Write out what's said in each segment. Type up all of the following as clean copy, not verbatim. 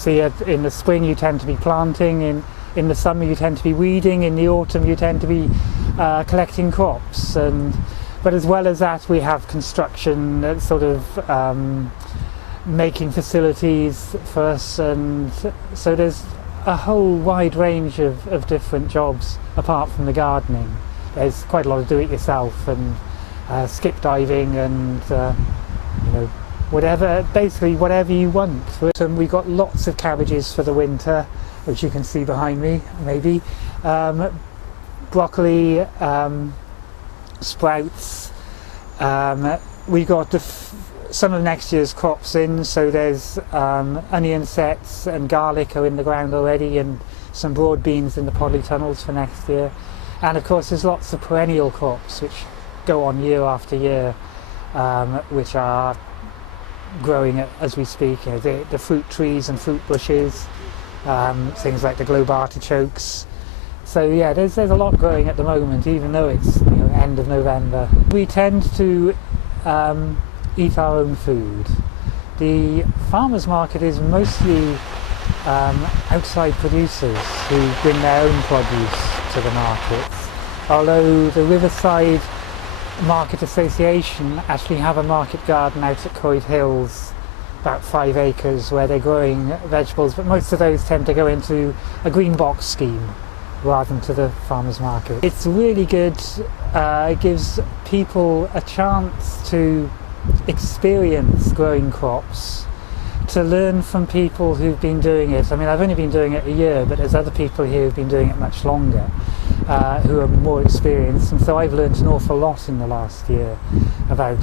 So in the spring you tend to be planting, in the summer you tend to be weeding, in the autumn you tend to be collecting crops. But as well as that, we have construction, sort of making facilities for us, and so there's a whole wide range of different jobs apart from the gardening. There's quite a lot of do-it-yourself and skip diving and basically whatever you want. We've got lots of cabbages for the winter, which you can see behind me, maybe. Broccoli, sprouts. We got some of next year's crops in, so there's onion sets and garlic are in the ground already, and some broad beans in the polytunnels for next year. And of course there's lots of perennial crops which go on year after year, which are growing as we speak. The fruit trees and fruit bushes, things like the globe artichokes. So yeah, there's a lot growing at the moment, even though it's end of November. We tend to eat our own food. The farmers market is mostly outside producers who bring their own produce to the markets, although the Riverside Market Association actually have a market garden out at Coed Hills, about 5 acres, where they're growing vegetables, but most of those tend to go into a green box scheme rather than to the farmers market. It's really good. It gives people a chance to experience growing crops, to learn from people who've been doing it. I mean, I've only been doing it a year, but there's other people here who've been doing it much longer, who are more experienced, and so I've learned an awful lot in the last year about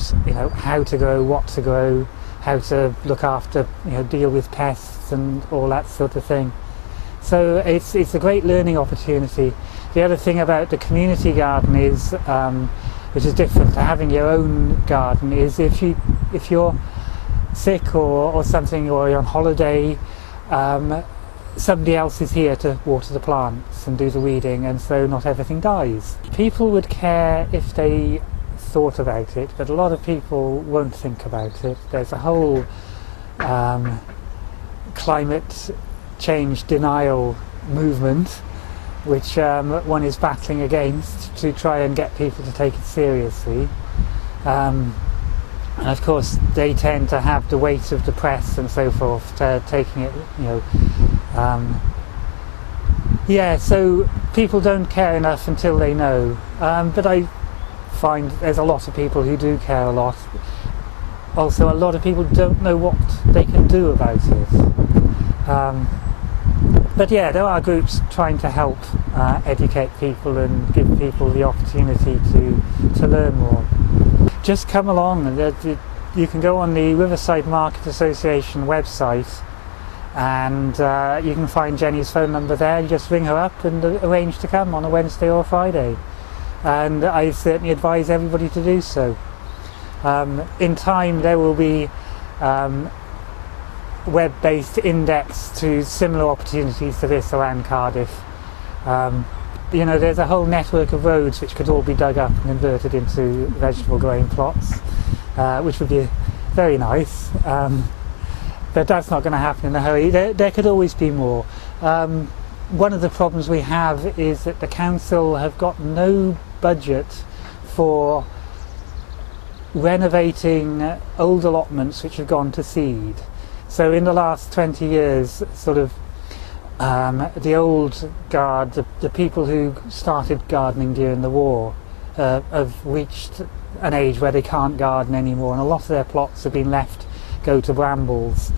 how to grow, what to grow, how to look after, deal with pests and all that sort of thing. So it's a great learning opportunity. The other thing about the community garden is, which is different to having your own garden, is if you're sick or something, or you're on holiday, somebody else is here to water the plants and do the weeding, and so not everything dies. People would care if they thought about it, but a lot of people won't think about it. There's a whole climate change denial movement which one is battling against to try and get people to take it seriously. And of course they tend to have the weight of the press and so forth taking it, so people don't care enough until they know, but I find there's a lot of people who do care a lot. Also, a lot of people don't know what they can do about it. But yeah, there are groups trying to help educate people and give people the opportunity to learn more. Just come along, and you can go on the Riverside Market Association website, and you can find Jenny's phone number there. You just ring her up and arrange to come on a Wednesday or a Friday, and I certainly advise everybody to do so. In time there will be web-based index to similar opportunities to this around Cardiff. There's a whole network of roads which could all be dug up and converted into vegetable growing plots, which would be very nice, but that's not going to happen in a hurry. There could always be more. One of the problems we have is that the council have got no budget for renovating old allotments which have gone to seed. So in the last 20 years, sort of the old guard, the people who started gardening during the war, have reached an age where they can't garden anymore, and a lot of their plots have been left go to brambles.